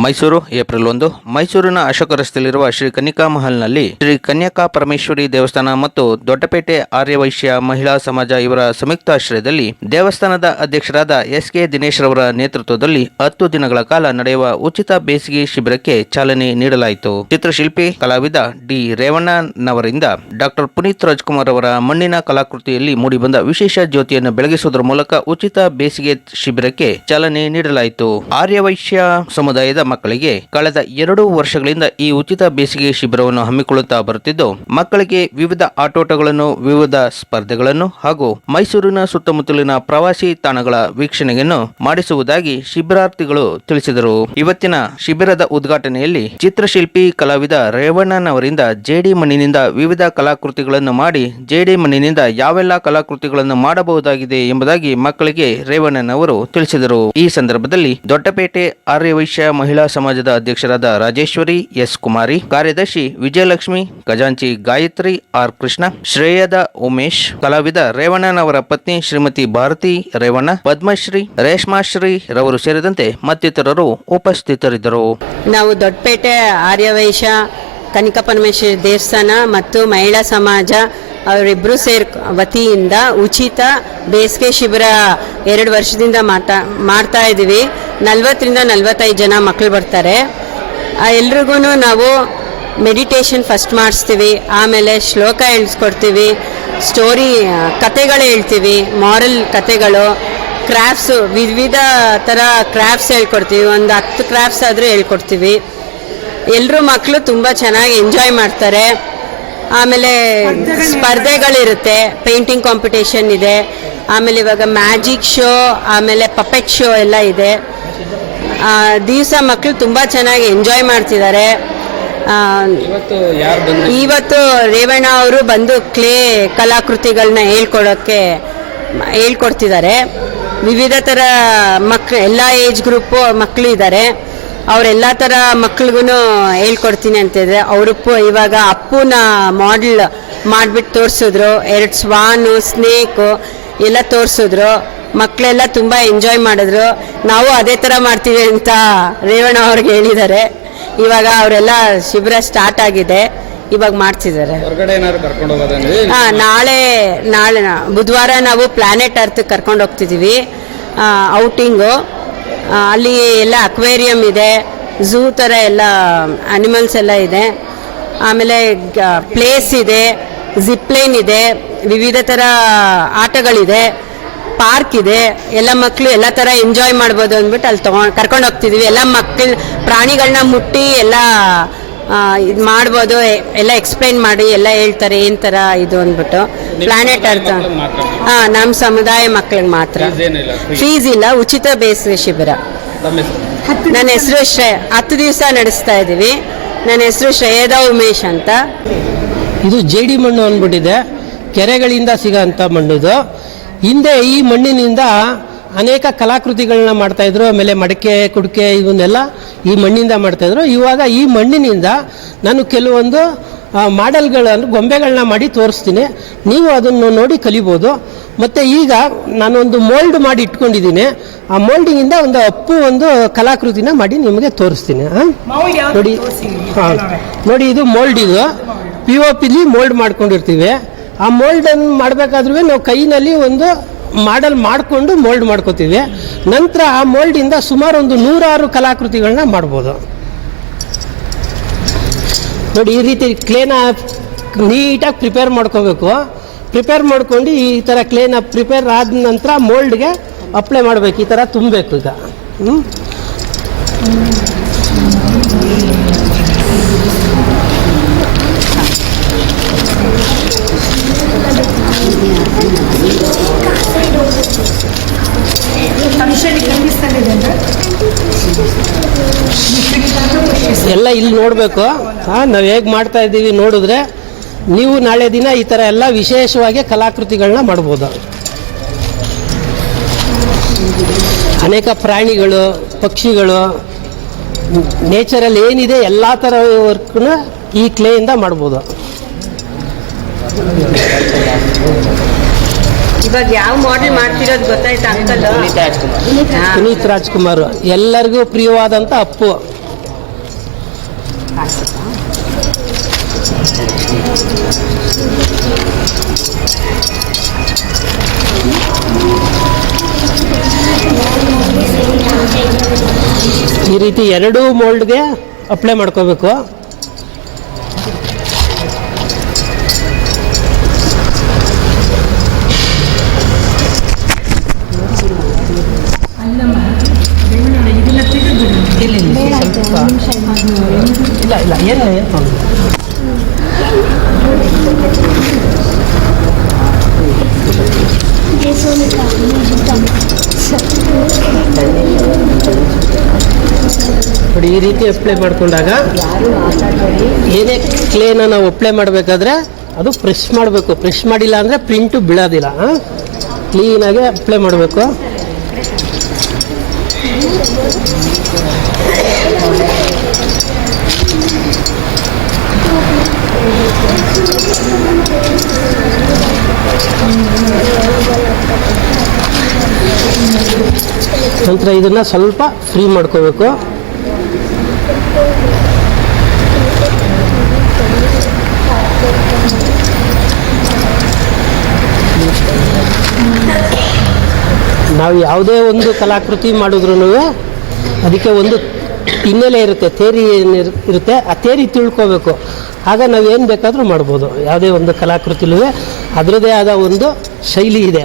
Mysuru, April ಒಂದು. ಮೈಸೂರಿನ ಅಶೋಕ ರಸ್ತೆಯಲ್ಲಿರುವ ಶ್ರೀ ಕನ್ನಿಕಾ ಮಹಲ್ನಲ್ಲಿ ಶ್ರೀ ಕನ್ಯಕಾ ಪರಮೇಶ್ವರಿ ದೇವಸ್ಥಾನ ಮತ್ತು ದೊಡ್ಡಪೇಟೆ ಆರ್ಯವೈಶ್ಯ ಮಹಿಳಾ ಸಮಾಜ ಇವರ ಸಂಯುಕ್ತಾಶ್ರಯದಲ್ಲಿ ದೇವಸ್ಥಾನದ ಅಧ್ಯಕ್ಷರಾದ ಎಸ್ ಕೆ ದಿನೇಶ್ ರವರ ನೇತೃತ್ವದಲ್ಲಿ ಹತ್ತು ದಿನಗಳ ಕಾಲ ನಡೆಯುವ ಉಚಿತ ಬೇಸಿಗೆ ಶಿಬಿರಕ್ಕೆ ಚಾಲನೆ ನೀಡಲಾಯಿತು. ಚಿತ್ರಶಿಲ್ಪಿ ಕಲಾವಿದ ಡಿ. ರೇವಣ್ಣನವರಿಂದ ಡಾಕ್ಟರ್ ಪುನೀತ್ ರಾಜ್ಕುಮಾರ್ ಅವರ ಮಣ್ಣಿನ ಕಲಾಕೃತಿಯಲ್ಲಿ ಮೂಡಿಬಂದ ವಿಶೇಷ ಜ್ಯೋತಿಯನ್ನು ಬೆಳಗಿಸುವುದರ ಮೂಲಕ ಉಚಿತ ಬೇಸಿಗೆ ಶಿಬಿರಕ್ಕೆ ಚಾಲನೆ ನೀಡಲಾಯಿತು. ಆರ್ಯವೈಶ್ಯ ಸಮುದಾಯದ ಮಕ್ಕಳಿಗೆ ಕಳೆದ ಎರಡು ವರ್ಷಗಳಿಂದ ಈ ಉಚಿತ ಬೇಸಿಗೆ ಶಿಬಿರವನ್ನು ಹಮ್ಮಿಕೊಳ್ಳುತ್ತಾ ಬರುತ್ತಿದ್ದು, ಮಕ್ಕಳಿಗೆ ವಿವಿಧ ಆಟೋಟಗಳನ್ನು, ವಿವಿಧ ಸ್ಪರ್ಧೆಗಳನ್ನು ಹಾಗೂ ಮೈಸೂರಿನ ಸುತ್ತಮುತ್ತಲಿನ ಪ್ರವಾಸಿ ತಾಣಗಳ ವೀಕ್ಷಣೆಯನ್ನು ಮಾಡಿಸುವುದಾಗಿ ಶಿಬಿರಾರ್ಥಿಗಳು ತಿಳಿಸಿದರು. ಇವತ್ತಿನ ಶಿಬಿರದ ಉದ್ಘಾಟನೆಯಲ್ಲಿ ಚಿತ್ರಶಿಲ್ಪಿ ಕಲಾವಿದ ರೇವಣ್ಣನವರಿಂದ ಜೇಡಿ ಮಣ್ಣಿನಿಂದ ವಿವಿಧ ಕಲಾಕೃತಿಗಳನ್ನು ಮಾಡಿ, ಜೇಡಿ ಮಣ್ಣಿನಿಂದ ಯಾವೆಲ್ಲ ಕಲಾಕೃತಿಗಳನ್ನು ಮಾಡಬಹುದಾಗಿದೆ ಎಂಬುದಾಗಿ ಮಕ್ಕಳಿಗೆ ರೇವಣ್ಣನವರು ತಿಳಿಸಿದರು. ಈ ಸಂದರ್ಭದಲ್ಲಿ ದೊಡ್ಡಪೇಟೆ ಆರ್ಯವೈಶ್ಯ ಮಹಿಳಾ ಸಮಾಜದ ಅಧ್ಯಕ್ಷರಾದ ರಾಜೇಶ್ವರಿ ಎಸ್ ಕುಮಾರಿ, ಕಾರ್ಯದರ್ಶಿ ವಿಜಯಲಕ್ಷ್ಮಿ, ಖಜಾಂಚಿ ಗಾಯತ್ರಿ ಆರ್ ಕೃಷ್ಣ, ಶ್ರೇಯದ ಉಮೇಶ್, ಕಲಾವಿದ ರೇವಣ್ಣನವರ ಪತ್ನಿ ಶ್ರೀಮತಿ ಭಾರತಿ ರೇವಣ್ಣ, ಪದ್ಮಶ್ರೀ ರೇಷ್ಮಾಶ್ರೀ ರವರು ಸೇರಿದಂತೆ ಮತ್ತಿತರರು ಉಪಸ್ಥಿತರಿದ್ದರು. ನಾವು ದೊಡ್ಡಪೇಟೆ ಆರ್ಯವೈಶ್ಯ ಕನಿಕ ಪರಮೇಶ್ವರಿ ದೇವಸ್ಥಾನ ಮತ್ತು ಮಹಿಳಾ ಸಮಾಜ ಅವರಿಬ್ಬರು ಸೇರ್ ವತಿಯಿಂದ ಉಚಿತ ಬೇಸಿಗೆ ಶಿಬಿರ ಎರಡು ವರ್ಷದಿಂದ ಮಾತಾ ಮಾಡ್ತಾ ಇದ್ದೀವಿ. ನಲ್ವತ್ತರಿಂದ ನಲ್ವತ್ತೈದು ಜನ ಮಕ್ಕಳು ಬರ್ತಾರೆ. ಎಲ್ರಿಗೂ ನಾವು ಮೆಡಿಟೇಷನ್ ಫಸ್ಟ್ ಮಾಡಿಸ್ತೀವಿ, ಆಮೇಲೆ ಶ್ಲೋಕ ಹೇಳಿಸ್ಕೊಡ್ತೀವಿ, ಸ್ಟೋರಿ ಕತೆಗಳು ಹೇಳ್ತೀವಿ, ಮಾರಲ್ ಕತೆಗಳು ಕ್ರಾಫ್ಟ್ಸು ವಿವಿಧ ಥರ ಕ್ರಾಫ್ಟ್ಸ್ ಹೇಳ್ಕೊಡ್ತೀವಿ. ಒಂದು ಹತ್ತು ಕ್ರಾಫ್ಟ್ಸ್ ಆದರೂ ಹೇಳ್ಕೊಡ್ತೀವಿ. ಎಲ್ಲರೂ ಮಕ್ಕಳು ತುಂಬ ಚೆನ್ನಾಗಿ ಎಂಜಾಯ್ ಮಾಡ್ತಾರೆ. ಆಮೇಲೆ ಸ್ಪರ್ಧೆಗಳಿರುತ್ತೆ. ಪೇಂಟಿಂಗ್ ಕಾಂಪಿಟೇಷನ್ ಇದೆ. ಆಮೇಲೆ ಇವಾಗ ಮ್ಯಾಜಿಕ್ ಶೋ ಆಮೇಲೆ ಪಪೆಟ್ ಶೋ ಎಲ್ಲ ಇದೆ. ದಿವಸ ಮಕ್ಕಳು ತುಂಬ ಚೆನ್ನಾಗಿ ಎಂಜಾಯ್ ಮಾಡ್ತಿದ್ದಾರೆ. ಇವತ್ತು ರೇವಣ್ಣ ಅವರು ಬಂದು ಕ್ಲೇ ಕಲಾಕೃತಿಗಳನ್ನ ಹೇಳ್ಕೊಡೋಕ್ಕೆ ಹೇಳ್ಕೊಡ್ತಿದ್ದಾರೆ. ವಿವಿಧ ಥರ ಮಕ್ಳು ಎಲ್ಲ ಏಜ್ ಗ್ರೂಪು ಮಕ್ಕಳು ಇದ್ದಾರೆ. ಅವರೆಲ್ಲ ಥರ ಮಕ್ಳಿಗೂ ಹೇಳ್ಕೊಡ್ತೀನಿ ಅಂತಿದ್ರೆ ಅವರು ಇವಾಗ ಅಪ್ಪುನ ಮಾಡೆಲ್ ಮಾಡಿಬಿಟ್ಟು ತೋರಿಸಿದ್ರು. ಎರಡು ಸ್ವಾನು ಸ್ನೇಕು ಎಲ್ಲ ತೋರಿಸಿದ್ರು. ಮಕ್ಕಳೆಲ್ಲ ತುಂಬ ಎಂಜಾಯ್ ಮಾಡಿದ್ರು. ನಾವು ಅದೇ ಥರ ಮಾಡ್ತೀವಿ ಅಂತ ರೇವಣ್ಣ ಅವ್ರಿಗೆ ಹೇಳಿದ್ದಾರೆ. ಇವಾಗ ಅವರೆಲ್ಲ ಶಿಬಿರ ಸ್ಟಾರ್ಟ್ ಆಗಿದೆ. ಇವಾಗ ಮಾಡ್ತಿದ್ದಾರೆ. ಹಾ ನಾಳೆ ನಾಳೆ ಬುಧವಾರ ನಾವು ಪ್ಲಾನೆಟ್ ಅರ್ತ್ ಕರ್ಕೊಂಡು ಹೋಗ್ತಿದ್ದೀವಿ ಔಟಿಂಗು ಅಲ್ಲಿ ಎಲ್ಲ ಅಕ್ವೇರಿಯಂ ಇದೆ ಝೂ ಥರ ಎಲ್ಲ ಅನಿಮಲ್ಸ್ ಎಲ್ಲ ಇದೆ. ಆಮೇಲೆ ಪ್ಲೇಸ್ ಇದೆ ಜಿಪ್ಲೈನ್ ಇದೆ, ವಿವಿಧ ಥರ ಆಟಗಳಿದೆ ಪಾರ್ಕ್ ಇದೆ. ಎಲ್ಲ ಮಕ್ಕಳು ಎಲ್ಲ ಥರ ಎಂಜಾಯ್ ಮಾಡ್ಬೋದು ಅಂದ್ಬಿಟ್ಟು ಅಲ್ಲಿ ತಗೊಂಡು ಕರ್ಕೊಂಡು ಹೋಗ್ತಿದ್ದೀವಿ ಎಲ್ಲ ಮಕ್ಕಳು ಪ್ರಾಣಿಗಳನ್ನ ಮುಟ್ಟಿ ಎಲ್ಲ ಇದು ಮಾಡ್ಬೋದು ಎಲ್ಲ ಎಕ್ಸ್ಪ್ಲೈನ್ ಮಾಡಿ ಎಲ್ಲ ಹೇಳ್ತಾರೆ ಏನ್ ತರ ಇದು ಅಂದ್ಬಿಟ್ಟು. ಪ್ಲಾನೆಟ್ ಅರ್ಥ ಹಾ ನಮ್ಮ ಸಮುದಾಯ ಮಕ್ಳಿಗೆ ಮಾತ್ರ. ಫೀಸ್ ಇಲ್ಲ ಉಚಿತ ಬೇಸಿಗೆ ಶಿಬಿರ. ನನ್ನ ಹೆಸರು ಶ್ರೇಯ ಹತ್ತು ದಿವಸ ನಡೆಸ್ತಾ ಇದ್ದೀವಿ ನನ್ನ ಹೆಸರು ಶ್ರೇಯದ ಉಮೇಶ್ ಅಂತ. ಇದು ಜೇಡಿ ಮಣ್ಣು ಅಂದ್ಬಿಟ್ಟಿದೆ. ಕೆರೆಗಳಿಂದ ಸಿಗೋಂಥ ಮಣ್ಣು ಇದು ಹಿಂದೆ ಈ ಮಣ್ಣಿನಿಂದ ಅನೇಕ ಕಲಾಕೃತಿಗಳನ್ನ ಮಾಡ್ತಾ ಇದ್ರು ಆಮೇಲೆ ಮಡಕೆ ಕುಡಿಕೆ ಇವನ್ನೆಲ್ಲ ಈ ಮಣ್ಣಿಂದ ಮಾಡ್ತಾ ಇದ್ರು. ಇವಾಗ ಈ ಮಣ್ಣಿನಿಂದ ನಾನು ಕೆಲವೊಂದು ಮಾಡೆಲ್ಗಳನ್ನು ಗೊಂಬೆಗಳನ್ನ ಮಾಡಿ ತೋರಿಸ್ತೀನಿ. ನೀವು ಅದನ್ನು ನೋಡಿ ಕಲಿಬೋದು. ಮತ್ತು ಈಗ ನಾನೊಂದು ಮೋಲ್ಡ್ ಮಾಡಿ ಇಟ್ಕೊಂಡಿದ್ದೀನಿ. ಆ ಮೋಲ್ಡಿಂಗಿಂದ ಒಂದು ಅಪ್ಪು ಒಂದು ಕಲಾಕೃತಿನ ಮಾಡಿ ನಿಮಗೆ ತೋರಿಸ್ತೀನಿ? ನೋಡಿ ಹಾಂ. ನೋಡಿ ಇದು ಮೋಲ್ಡ್ ಇದು. ಪಿ ಓ ಪಿಲಿ ಮೋಲ್ಡ್ ಮಾಡ್ಕೊಂಡಿರ್ತೀವಿ. ಆ ಮೋಲ್ಡನ್ನು ಮಾಡಬೇಕಾದ್ರೂ ನಾವು ಕೈನಲ್ಲಿ ಒಂದು ಮಾಡಲ್ ಮಾಡಿಕೊಂಡು ಮೋಲ್ಡ್ ಮಾಡ್ಕೋತೀವಿ. ನಂತರ ಆ ಮೋಲ್ಡಿಂದ ಸುಮಾರು ಒಂದು ನೂರಾರು ಕಲಾಕೃತಿಗಳನ್ನ ಮಾಡ್ಬೋದು. ನೋಡಿ, ಈ ರೀತಿ ಕ್ಲೇನ ನೀಟಾಗಿ ಪ್ರಿಪೇರ್ ಮಾಡ್ಕೋಬೇಕು. ಪ್ರಿಪೇರ್ ಮಾಡ್ಕೊಂಡು ಈ ಥರ ಕ್ಲೇನ ಪ್ರಿಪೇರ್ ಆದ ನಂತರ ಮೋಲ್ಡ್ಗೆ ಅಪ್ಲೈ ಮಾಡಬೇಕು. ಈ ಥರ ತುಂಬಬೇಕು ಈಗ. ಹ್ಞೂ ಎಲ್ಲ ಇಲ್ಲಿ ನೋಡಬೇಕು. ಹಾಂ ನಾವು ಹೇಗೆ ಮಾಡ್ತಾ ಇದ್ದೀವಿ ನೋಡಿದ್ರೆ ನೀವು ನಾಳೆ ದಿನ ಈ ಥರ ಎಲ್ಲ ವಿಶೇಷವಾಗಿ ಕಲಾಕೃತಿಗಳನ್ನ ಮಾಡ್ಬೋದು. ಅನೇಕ ಪ್ರಾಣಿಗಳು ಪಕ್ಷಿಗಳು ನೇಚರಲ್ಲಿ ಏನಿದೆ ಎಲ್ಲ ಥರ ವರ್ಕ್ನ ಈ ಕ್ಲೇಯಿಂದ ಮಾಡ್ಬೋದು. ಇವಾಗ ಯಾವ ಮಾಡೆಲ್ ಮಾಡ್ತಿರೋದು ಗೊತ್ತಾಯ್ತಾ ಅಂಕಲ್? ಪುನೀತ್ ರಾಜ್ಕುಮಾರ್. ಎಲ್ಲರಿಗೂ ಪ್ರಿಯವಾದಂಥ ಅಪ್ಪು. ಈ ರೀತಿ ಎರಡೂ ಮೋಲ್ಡ್ಗೆ ಅಪ್ಲೈ ಮಾಡ್ಕೋಬೇಕು. ಏನು ಏನು ತೊಂದರೆ ನೋಡಿ, ಈ ರೀತಿ ಅಪ್ಲೈ ಮಾಡ್ಕೊಂಡಾಗ ಏನೇ ಕ್ಲೇನ ನಾವು ಅಪ್ಲೈ ಮಾಡಬೇಕಾದ್ರೆ ಅದು ಪ್ರೆಸ್ ಮಾಡಬೇಕು. ಪ್ರೆಸ್ ಮಾಡಿಲ್ಲ ಅಂದರೆ ಪ್ರಿಂಟು ಬೀಳೋದಿಲ್ಲ ಕ್ಲೀನಾಗಿ ಅಪ್ಲೈ ಮಾಡಬೇಕು. ನಂತರ ಇದನ್ನು ಸ್ವಲ್ಪ ಫ್ರೀ ಮಾಡ್ಕೋಬೇಕು. ನಾವು ಯಾವುದೇ ಒಂದು ಕಲಾಕೃತಿ ಮಾಡಿದ್ರು ಅದಕ್ಕೆ ಒಂದು ಹಿನ್ನೆಲೆ ಇರುತ್ತೆ ತೇರಿ ಇರುತ್ತೆ ಆ ತೇರಿ ತಿಳ್ಕೋಬೇಕು. ಆಗ ನಾವು ಏನು ಬೇಕಾದರೂ ಮಾಡ್ಬೋದು. ಯಾವುದೇ ಒಂದು ಕಲಾಕೃತಿಲೂ ಅದರದೇ ಆದ ಒಂದು ಶೈಲಿ ಇದೆ.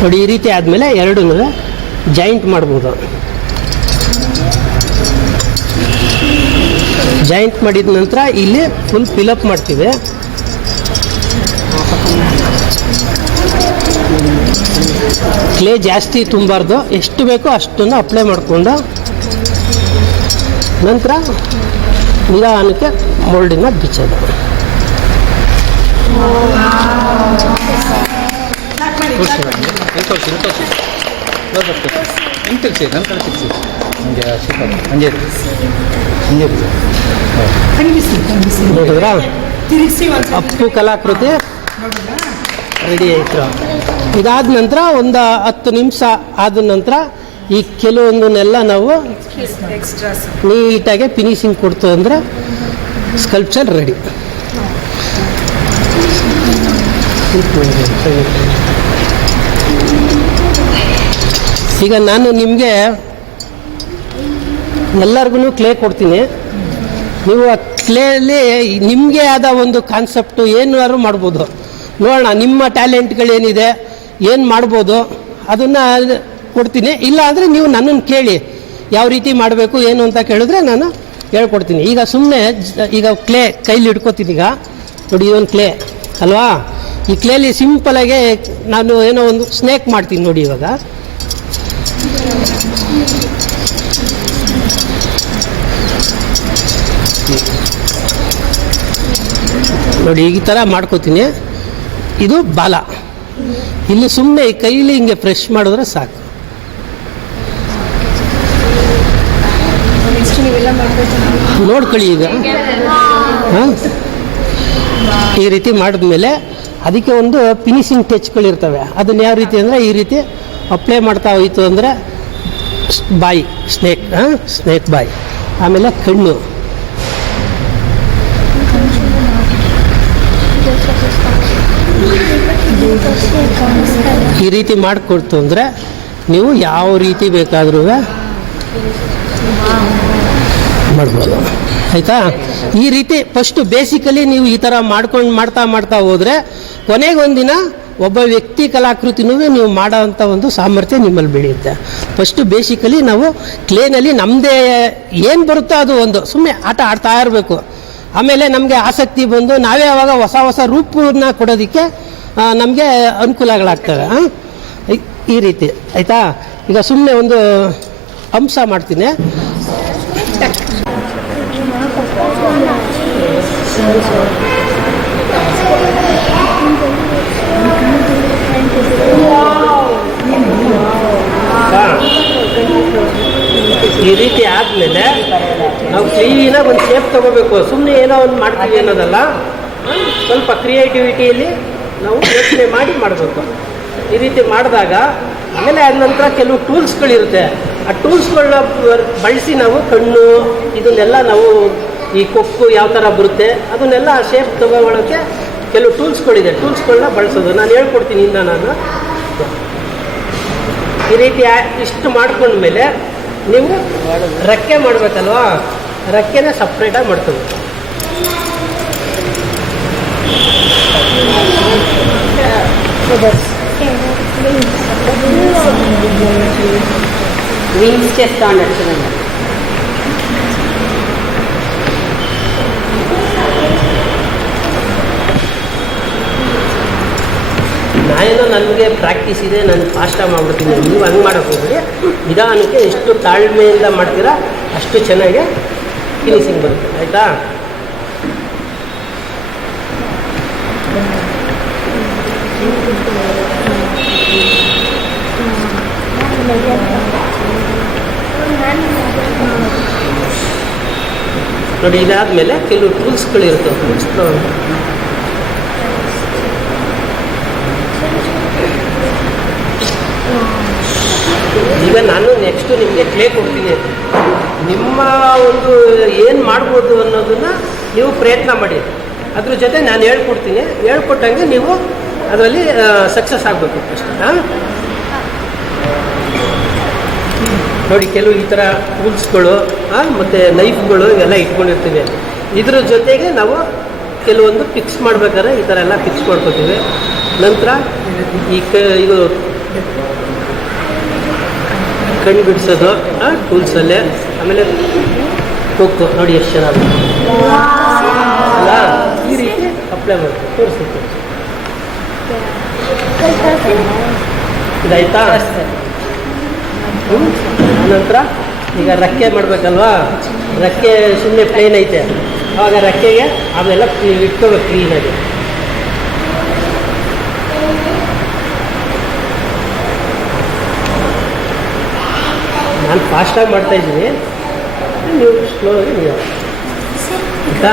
ನೋಡಿ, ಈ ರೀತಿ ಆದಮೇಲೆ ಎರಡೂ ಜಾಯಿಂಟ್ ಮಾಡ್ಬೋದು. ಜಾಯಿಂಟ್ ಮಾಡಿದ ನಂತರ ಇಲ್ಲಿ ಫುಲ್ ಫಿಲಪ್ ಮಾಡ್ತೀವಿ. ಕ್ಲೇ ಜಾಸ್ತಿ ತುಂಬಾರ್ದು. ಎಷ್ಟು ಬೇಕೋ ಅಷ್ಟನ್ನು ಅಪ್ಲೈ ಮಾಡಿಕೊಂಡು ನಂತರ ನಿಧಾನಕ್ಕೆ ಮೋಲ್ಡಿನ ಬಿಚ್ಚೋದು. ಹಿಂಗೆ ತಿಳಿಸಿ ನನ್ನ ಕಡೆ ತಿಳಿಸಿ ಹಂಗೆ ಸೂಪರ್ ಹಂಗೆ ಇರಿ. ಹಂಗೆ ಇರಿ. ನೋಡಿದ್ರಾ ಅಪ್ಪು ಕಲಾಕೃತಿ ರೆಡಿ ಆಯಿತು ಇದಾದ ನಂತರ ಒಂದು ಹತ್ತು ನಿಮಿಷ ಆದ ನಂತರ ಈ ಕೆಲವೊಂದನ್ನೆಲ್ಲ ನಾವು ನೀಟಾಗಿ ಫಿನಿಶಿಂಗ್ ಕೊಡ್ತು ಅಂದ್ರೆ ಸ್ಕಲ್ಪ್ಚರ್ ರೆಡಿ ಈಗ ನಾನು ನಿಮಗೆ ಎಲ್ಲರಿಗೂ ಕ್ಲೇ ಕೊಡ್ತೀನಿ. ನೀವು ಆ ಕ್ಲೇಯಲ್ಲಿ ನಿಮಗೆ ಆದ ಒಂದು ಕಾನ್ಸೆಪ್ಟು ಏನಾದ್ರು ಮಾಡ್ಬೋದು. ನೋಡೋಣ, ನಿಮ್ಮ ಟ್ಯಾಲೆಂಟ್ಗಳೇನಿದೆ ಏನು ಮಾಡ್ಬೋದು, ಅದನ್ನು ಕೊಡ್ತೀನಿ. ಇಲ್ಲ ಅಂದರೆ ನೀವು ನನ್ನನ್ನು ಕೇಳಿ, ಯಾವ ರೀತಿ ಮಾಡಬೇಕು, ಏನು ಅಂತ ಕೇಳಿದ್ರೆ ನಾನು ಹೇಳ್ಕೊಡ್ತೀನಿ. ಈಗ ಸುಮ್ಮನೆ ಈಗ ಕ್ಲೇ ಕೈಲಿ ಇಟ್ಕೋತೀನಿ ಈಗ. ನೋಡಿ ಇದೊಂದು ಕ್ಲೇ ಅಲ್ವಾ? ಈ ಕ್ಲೇಲಿ ಸಿಂಪಲಾಗೆ ನಾನು ಏನೋ ಒಂದು ಸ್ನೇಕ್ ಮಾಡ್ತೀನಿ ನೋಡಿ ಇವಾಗ. ನೋಡಿ, ಈ ಥರ ಮಾಡ್ಕೋತೀನಿ. ಇದು ಬಾಲ. ಇಲ್ಲಿ ಸುಮ್ಮನೆ ಈ ಕೈಲಿ ಹಿಂಗೆ ಫ್ರೆಶ್ ಮಾಡಿದ್ರೆ ಸಾಕು. ನೋಡ್ಕೊಳ್ಳಿ ಈಗ. ಹಾಂ? ಈ ರೀತಿ ಮಾಡಿದ್ಮೇಲೆ ಅದಕ್ಕೆ ಒಂದು ಫಿನಿಶಿಂಗ್ ಟಚ್ಗಳಿರ್ತವೆ ಅದನ್ನ ಯಾವ ರೀತಿ ಅಂದರೆ, ಈ ರೀತಿ ಅಪ್ಲೈ ಮಾಡ್ತಾ ಹೋಯಿತು ಅಂದರೆ, ಬಾಯಿ ಸ್ನೇಕ್ ಹಾಂ? ಸ್ನೇಕ್ ಬಾಯಿ. ಆಮೇಲೆ ಕಣ್ಣು. ಈ ರೀತಿ ಮಾಡಿಕೊಡ್ತು ಅಂದರೆ ನೀವು ಯಾವ ರೀತಿ ಬೇಕಾದರೂ ಮಾಡ್ಬೋದು. ಆಯಿತಾ? ಈ ರೀತಿ ಫಸ್ಟು ಬೇಸಿಕಲಿ ನೀವು ಈ ಥರ ಮಾಡ್ಕೊಂಡು ಮಾಡ್ತಾ ಮಾಡ್ತಾ ಹೋದರೆ ಕೊನೆಗೆ ಒಂದಿನ ಒಬ್ಬ ವ್ಯಕ್ತಿ ಕಲಾಕೃತಿನೂ ನೀವು ಮಾಡೋವಂಥ ಒಂದು ಸಾಮರ್ಥ್ಯ ನಿಮ್ಮಲ್ಲಿ ಬೆಳೆಯುತ್ತೆ. ಫಸ್ಟು ಬೇಸಿಕಲಿ ನಾವು ಕ್ಲೇನಲ್ಲಿ ನಮ್ಮದೇ ಏನು ಬರುತ್ತೋ ಅದು ಒಂದು. ಸುಮ್ಮನೆ ಆಟ ಆಡ್ತಾ ಇರಬೇಕು. ಆಮೇಲೆ ನಮಗೆ ಆಸಕ್ತಿ ಬಂದು ನಾವೇ ಆವಾಗ ಹೊಸ ಹೊಸ ರೂಪನ್ನ ಕೊಡೋದಕ್ಕೆ ನಮಗೆ ಅನುಕೂಲಗಳಾಗ್ತವೆ? ಈ- ರೀತಿ, ಆಯಿತಾ? ಈಗ ಸುಮ್ಮನೆ ಒಂದು ಅಂಶ ಮಾಡ್ತೀನಿ. ಈ ರೀತಿ ಆದಮೇಲೆ ನಾವು ಕ್ಲೀನಾಗಿ ಒಂದು ಶೇಪ್ ತಗೋಬೇಕು. ಸುಮ್ಮನೆ ಏನೋ ಒಂದು ಮಾಡ್ತೀವಿ ಅನ್ನೋದಲ್ಲ. ಸ್ವಲ್ಪ ಕ್ರಿಯೇಟಿವಿಟಿಯಲ್ಲಿ ನಾವು ಯೋಚನೆ ಮಾಡಿ ಮಾಡಬೇಕು. ಈ ರೀತಿ ಮಾಡಿದಾಗ ಆಮೇಲೆ ಆದ ನಂತರ ಕೆಲವು ಟೂಲ್ಸ್ಗಳಿರುತ್ತೆ. ಆ ಟೂಲ್ಸ್ಗಳನ್ನ ಬಳಸಿ ನಾವು ಕಣ್ಣು, ಇದನ್ನೆಲ್ಲ ನಾವು ಈ ಕೊಕ್ಕು ಯಾವ ಥರ ಬರುತ್ತೆ, ಅದನ್ನೆಲ್ಲ ಆ ಶೇಪ್ ತಗೊಳ್ಳೋಕ್ಕೆ ಕೆಲವು ಟೂಲ್ಸ್ಗಳಿದೆ. ಟೂಲ್ಸ್ಗಳನ್ನ ಬಳಸೋದು. ನಾನು ಹೇಳ್ಕೊಡ್ತೀನಿ ಇಂದ ನಾನು. ಈ ರೀತಿ ಇಷ್ಟು ಮಾಡ್ಕೊಂಡ್ಮೇಲೆ ನೀವು ರೆಕ್ಕೆ ಮಾಡಬೇಕಲ್ವಾ? ರೆಕ್ಕೆನೇ ಸಪ್ರೇಟಾಗಿ ಮಾಡ್ಕೋಬೇಕು. వింగ్స్ చేస్తూ ఉండొచ్చు చూడండి ನಾನೇನೋ ನನಗೆ ಪ್ರಾಕ್ಟೀಸ್ ಇದೆ ನಾನು ಫಾಸ್ಟಾಗಿ ಮಾಡ್ಬಿಡ್ತೀನಿ ನೀವು ಹಂಗೆ ಮಾಡೋಕೆ ಹೋಗ್ಬಿಡಿ ನಿಧಾನಕ್ಕೆ ಎಷ್ಟು ತಾಳ್ಮೆಯಿಂದ ಮಾಡ್ತೀರಾ ಅಷ್ಟು ಚೆನ್ನಾಗಿ ಫಿನಿಸಿಂಗ್ ಬರುತ್ತೆ ಆಯಿತಾ ನೋಡಿ, ಇದಾದ್ಮೇಲೆ ಕೆಲವು ಟೂಲ್ಸ್ಗಳಿರ್ತವೆ ಟೂಲ್ಸ್ ಈಗ ನಾನು ನೆಕ್ಸ್ಟು ನಿಮಗೆ ಕ್ಲೇ ಕೊಡ್ತೀನಿ. ನಿಮ್ಮ ಒಂದು ಏನು ಮಾಡ್ಬೋದು ಅನ್ನೋದನ್ನು ನೀವು ಪ್ರಯತ್ನ ಮಾಡಿ. ಅದ್ರ ಜೊತೆ ನಾನು ಹೇಳ್ಕೊಡ್ತೀನಿ. ಹೇಳ್ಕೊಟ್ಟಂಗೆ ನೀವು ಅದರಲ್ಲಿ ಸಕ್ಸಸ್ ಆಗಬೇಕು ಹಾಂ ನೋಡಿ, ಕೆಲವು ಈ ಥರ ಟೂಲ್ಸ್ಗಳು ಮತ್ತು ನೈಫ್ಗಳು ಇವೆಲ್ಲ ಇಟ್ಕೊಂಡಿರ್ತೀವಿ. ಇದ್ರ ಜೊತೆಗೆ ನಾವು ಕೆಲವೊಂದು ಫಿಕ್ಸ್ ಮಾಡ್ಬೇಕಾದ್ರೆ ಈ ಥರ ಎಲ್ಲ ಫಿಕ್ಸ್ ಮಾಡ್ಕೋತೀವಿ. ನಂತರ ಈ ಕ, ಇದು ಕಣ್ಣು ಬಿಡಿಸೋದು ಟೂಲ್ಸಲ್ಲೇ ಆಮೇಲೆ ಕೊಕ್ಕು, ನೋಡಿ ಎಷ್ಟು ಚೆನ್ನಾಗಿ. ಅಲ್ಲ, ಈ ರೀತಿ ಅಪ್ಲೈ ಮಾಡ್ತೀವಿ. ತೋರಿಸ್ತೀನಿ. ಇದಾಯ್ತಾ? ನಂತರ ಈಗ ರೆಕ್ಕೆ ಮಾಡಬೇಕಲ್ವಾ? ರಕ್ಕೆ ಸುಮ್ಮನೆ ಪ್ಲೇನ್ ಐತೆ. ಆವಾಗ ರೆಕ್ಕೆಗೆ ಆಮೇಲೆ ಇಟ್ಕೋಬೇಕು ಕ್ಲೀನಾಗಿ ನಾನು ಫಾಸ್ಟಾಗಿ ಮಾಡ್ತಾ ಇದ್ದೀನಿ. ನೀವು ಸ್ಲೋ ಆಗಿ ನೀವು. ಆಯಿತಾ?